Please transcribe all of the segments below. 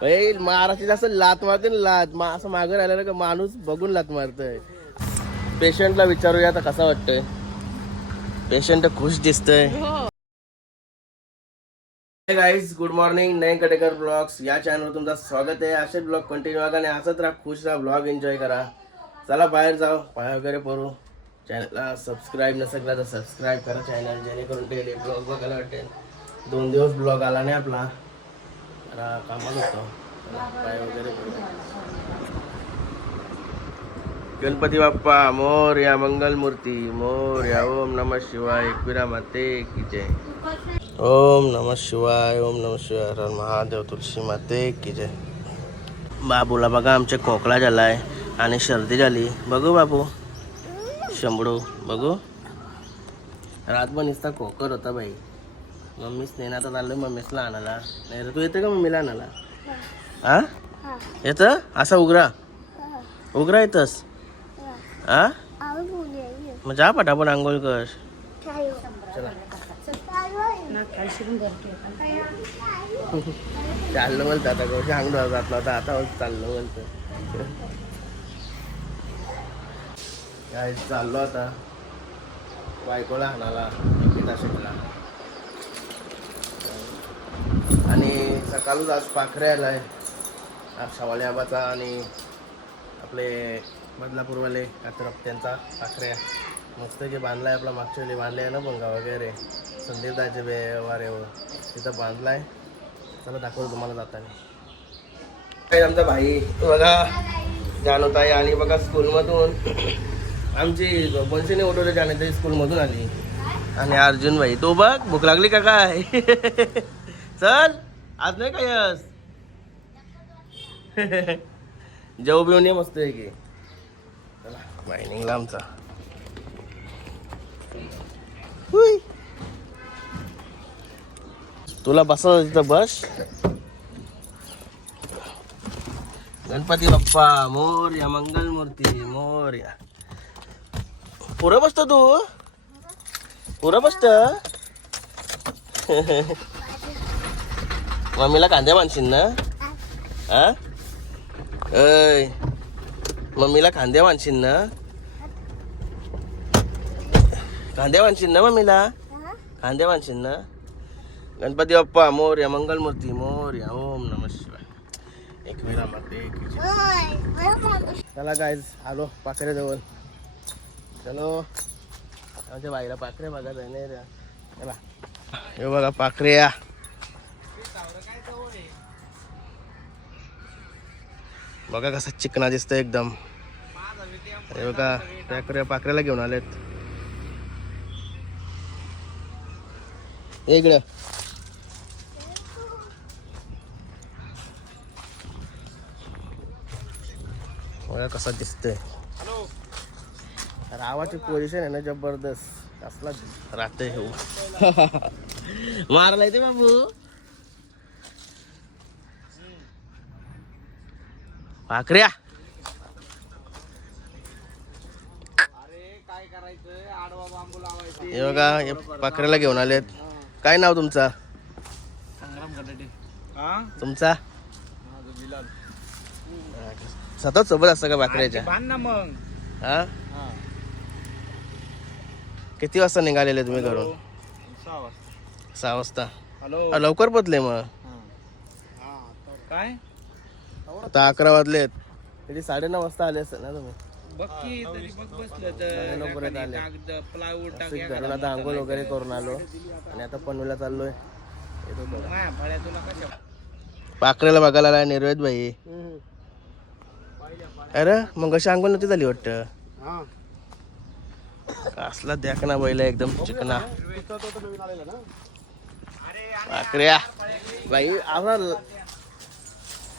होईल महाराष्ट्रात असं लात मारते ना लात. मा असं मागं राहिलं का माणूस बघून लात मारतोय. पेशंटला विचारूया आता कसं वाटतंय? पेशंट खुश दिसतंय. Guys good morning Nayan Katekar blogs या चॅनलवर तुमचं स्वागत आहे. असे ब्लॉग कंटिन्यू करा आणि असंच राहा खुश राहा ब्लॉग एन्जॉय करा. चला बाहेर जाऊ पाय वगैरे पडू. चॅनलला सबस्क्राईब नसेल तर सबस्क्राईब करा चॅनल जेणेकरून डेली ब्लॉग बघायला वाटेल. दोन दिवस ब्लॉग आला नाही आपला. जरा कामात होतो. पाय वगैरे गणपती बाप्पा मोर्या मंगल मूर्ती मोर्या ओम नम शिवाय एकविरा माते की जय. ओम नम शिवाय ओम नम शिवाय हर महादेव तुलसी माते की जय. बाबूला बघा आमच्या खोकला झालाय आणि सर्दी झाली. बघू बाबू. शंभडू बघू. रातभर नुसता खोकर होता बाई. मम्मीच नेणार तर चाललं मम्मीसला आणायला नाही रे तू येते का मम्मीला आणायला हा. येतं? असा उघरा उघरा येतस. हा. मग जा पटापट आंघोळ कर चला चाललं बोलतं आता गोष्टी अंगडं जात नव्हता आता बोलतो चाललं बोलतं काय चाललो आता? बायकोला हाणाला शेटला आणि सकाळच आज पाखरे आहे आज शवाले आबाचा आणि आपले बदलापूरवाले कात्रप त्यांचा पाखऱ्या. मस्त की आहे आपला मागच्या वेळी बांधले आहे ना बंगा वगैरे. संदीप बे वारेवर. तिथं बांधला आहे चला दाखवतो तुम्हाला जाताना. आमचा भाई? बघा जाणवत आहे आणि बघा स्कूलमधून. आमची बनसेने उठवले जाणे स्कूलमधून आली. आणि अर्जुन भाई तो बघ भूक लागली का काय? चल. आज नाही काय यस जेव बिवून ये मस्त आहे की चला मायनिंगला आमचा तुला बसा तिथं बस. गणपती बाप्पा मोर्या मंगल मूर्ती मोर्या पुरं बसतो तू? पुरं बसत? मम्मीला कांद्या बांधशील ना हा अय मम्मीला कांद्या बांधशील ना कांद्या बांधशील ना मम्मीला कांद्या बांधशील ना गणपती बाप्पा मोर्या मंगलमूर्ती मोर्या ओम नम शिवाय एक वेळा चला काय आलो पाखरे जवळ चलो आमच्या बाईला पाखरे बघा नाही हे बघा पाखरे बघा कसा चिकना दिसतं एकदम. हे बघा पाखऱ्या पाकऱ्याला घेऊन आलेत. वेगळं बघा कसा दिसतोय. रावाची पोझिशन आहे ना जबरदस्त. कसला राहते हो. मारला ते बाबू. पाखऱ्या हे बघा हे पाखऱ्याला घेऊन आलेत. काय नाव तुमचा? तुमचा? सतत सोबत असतं का पाखऱ्याच्या मग. हा? किती वाजता निघालेले तुम्ही घरून? सहा वाजता. हॅलो. लवकर पोचले मग. काय? आता अकरा वाजलेत किती साडेनऊ वाजता आले असते ना तुम्ही? तरी बसलं आले. प्लायवूड घरून आता आंघोळ वगैरे करून आलो. आणि आता पनवेलला चाललोय. माया फळ्या तुला कशा पाखरेला बघायला आलाय निर्वेद भाई. अरे मग कशी आंघोळ नव्हती झाली वाटतं? कसला देख ना बैल एकदम चिकना. पाखऱ्या. बाई आम्हाला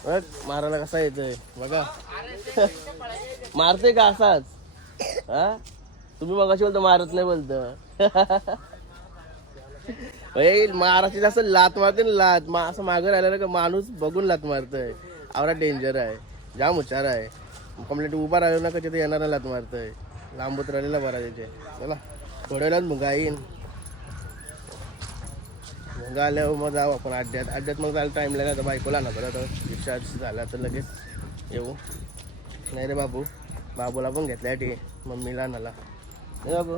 बघ मारायला कसा येतोय. बघा. मारते का असाच? हा? तुम्ही मगाशी बोलतो मारत नाही बोलत. होईल महाराष्ट्रात असं लात मारते ना लात. मा असं मागं राहिलं का माणूस बघून लात मारतोय. आवडा डेंजर आहे. जाम हुशार आहे. कम्प्लेट उभा राहिलो ना कधी येणारा लात मारतोय. लांबत राहिलेला बरा त्याचे चला थोड्या मुंगा येईन मुंगा आल्यावर मग जाऊ आपण अड्ड्यात. अड्ड्यात मग जायला टाईम लागला तर बायकोला ना बरं तर डिस्चार्ज झाला तर लगेच येऊ. नाही रे बाबू बाबूला पण घेतल्या टी मम्मीला नाला नाही बाबू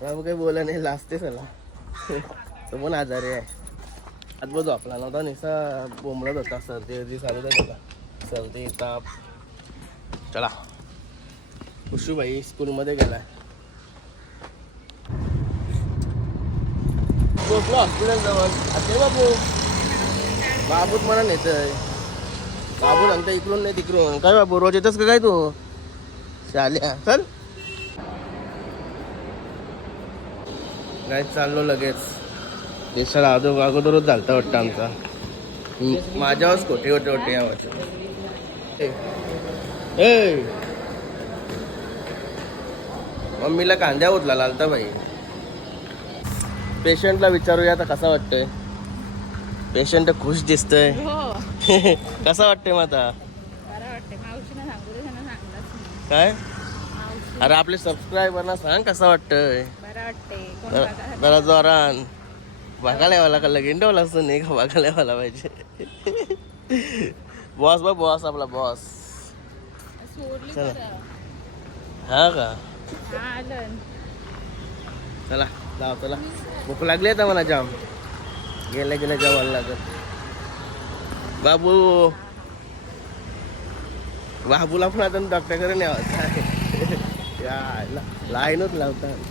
बाबू काही बोला नाही लाजते सला तो पण आजारी आहे. आज बघ झोपला नव्हता निसा बोंबलत होता सर्दी वर्दी चालू होता त्याला. सर्दी ताप. चला. खुशूबाई स्कूलमध्ये गेला आहे हॉस्पिटल जवळ. ते बाबू. बाबूत मला नेतय बाबू सांगता इकडून नाही तिकडून. काय बाबू रोज येतस का काय तू? चाल्या चल. काय चाललो लगेच. ते सर आजो अगोदरच झालता वाटतं आमचा. माझ्यावरच खोटे होते होते यावरचे ए. मम्मीला कांद्या उचला लालता बाई पेशंटला विचारूया आता कसा वाटतंय. पेशंट खुश दिसतंय. हो. कसा वाटतंय मग आता बरं वाटते मावशीनं सांगू दे त्यांना सांगलंच नाही. काय? मावशी. अरे आपले सबस्क्रायबरना सांग कसं वाटतंय. बरं कोण जरा बघा जरा जोरान. बघायला यावाला का लगेच डोला असतो नाही का बघायला यावाला पाहिजे. बॉस बा बॉस आपला बॉस सोडली चला. बरं. हा का? हा आलं. चला जाऊ चला. भूक लागली आता मला जाम. गेल्या गेल्या जेवायला लागत बाबू. बाबूला पण आता डॉक्टरकडे न्यावं यायला लाईनच लावतात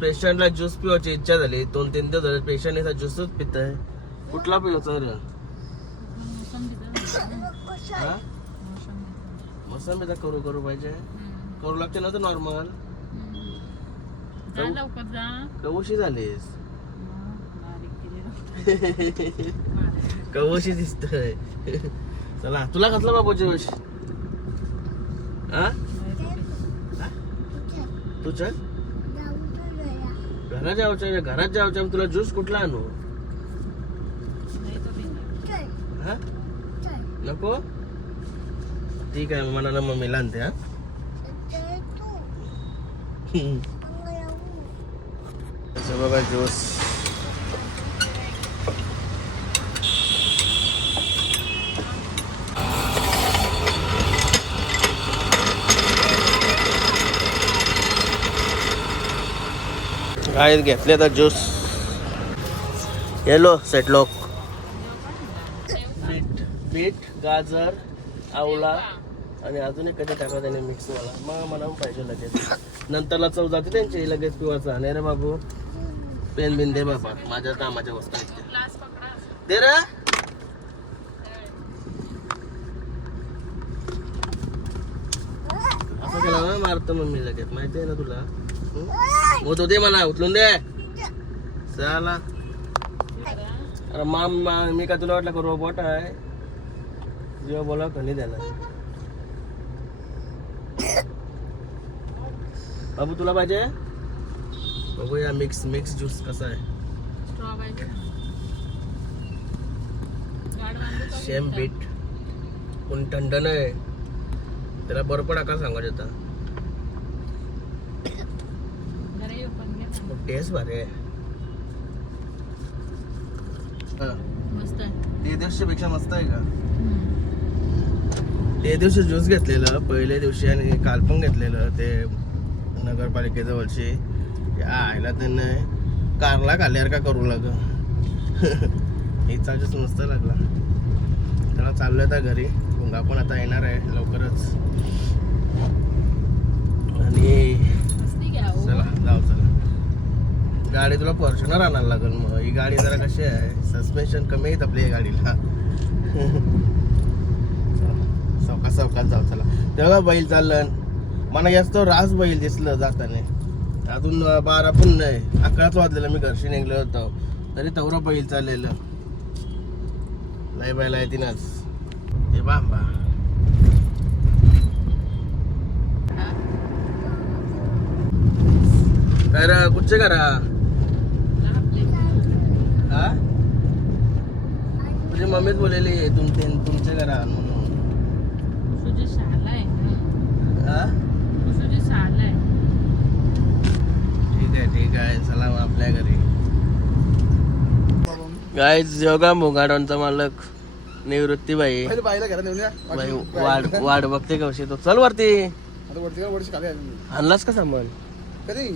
पेशंटला ज्यूस पिवायची इच्छा झाली दोन तीन दिवस झाले पेशंट याचा ज्यूसच पित आहे. कुठला पिवायचा रे? हा? मोसंबीचा करू करू पाहिजे. करू लागते ना तर नॉर्मल जा लवकर जा. कवशी झालीस बारीक केली कवशी दिसतय? चला तुला कसला बाबू जोश? हा तू चल. घरात जायचं घरात जायचं तुला ज्यूस कुठला आणू? नाही तो बिना. हा? नको? ठीक आहे मनाला मम्मीला आणते हा? त्याचं बघा ज्यूस काय घेतले तर ज्यूस येलो सेटलोक बीट बीट गाजर आवळा. आणि अजून एक कधी टाका त्याने मिक्स वाला मग मला पाहिजे लगेच. नंतरला चव जाते त्यांची लगेच पिवायचा नाही रे बाबू पेन बिन दे बाबा. माझ्या कामाच्या वस्तू आहेत दे रे. असं केला ना मारतो मम्मी लगेच. माहिती आहे ना तुला? हं? हो तो दे मला उचलून दे. चला. अरे माम मा- मी का तुला वाटलं का रोबोट आहे? जेव्हा बोला कधी द्यायला बाबू तुला पाहिजे? बघूया मिक्स मिक्स ज्यूस कसा आहे? शेम बीट कोण थंड नाही. त्याला बर्फ टाका पण घे ना. टेस्ट भारी आहे. हा. आहे. ते दिवशीपेक्षा मस्त आहे का. ते दिवशी ज्यूस घेतलेलं पहिल्या दिवशी आणि काल पण घेतलेलं ते नगरपालिकेजवळचे. या आयला त्यांना कारला खाल्ल्यावर का करू लाग? हिचा ज्यूस मस्त लागला. त्याला चाललोय आता घरी. भुंगा पण आता येणार आहे लवकरच. आणि हो. चला जाऊ चला. गाडी तुला फॉर्च्युनर आणायला लागेल मग. ही गाडी जरा कशी आहे? सस्पेन्शन कमी आहेत आपल्या या गाडीला. चला, सावकाश सावकाश जाऊ चला. तेव्हा बैल चाललं. मला जास्त रास बैल दिसलं जाताना. अजून बारा पण नाही अकराच वाजलेलं मी घरशी निघलो होतो तरी तवरा बैल चाललेलं. लय बैल आहे तिनच हे बाबा. तर कुठचे करा हा? तुझी मम्मीच बोलेली तुमचे तुमचे करा म्हणून. हा तुझी शाला आहे चला मग आपल्या घरी. गायज योगा मोगाडोनचा मालक निवृत्तीबाई पहिले बाईला घरात नेऊन या. बाई वाढ वाढ बघते कशी तो. चल वरती. आणलास का सामान? कधी?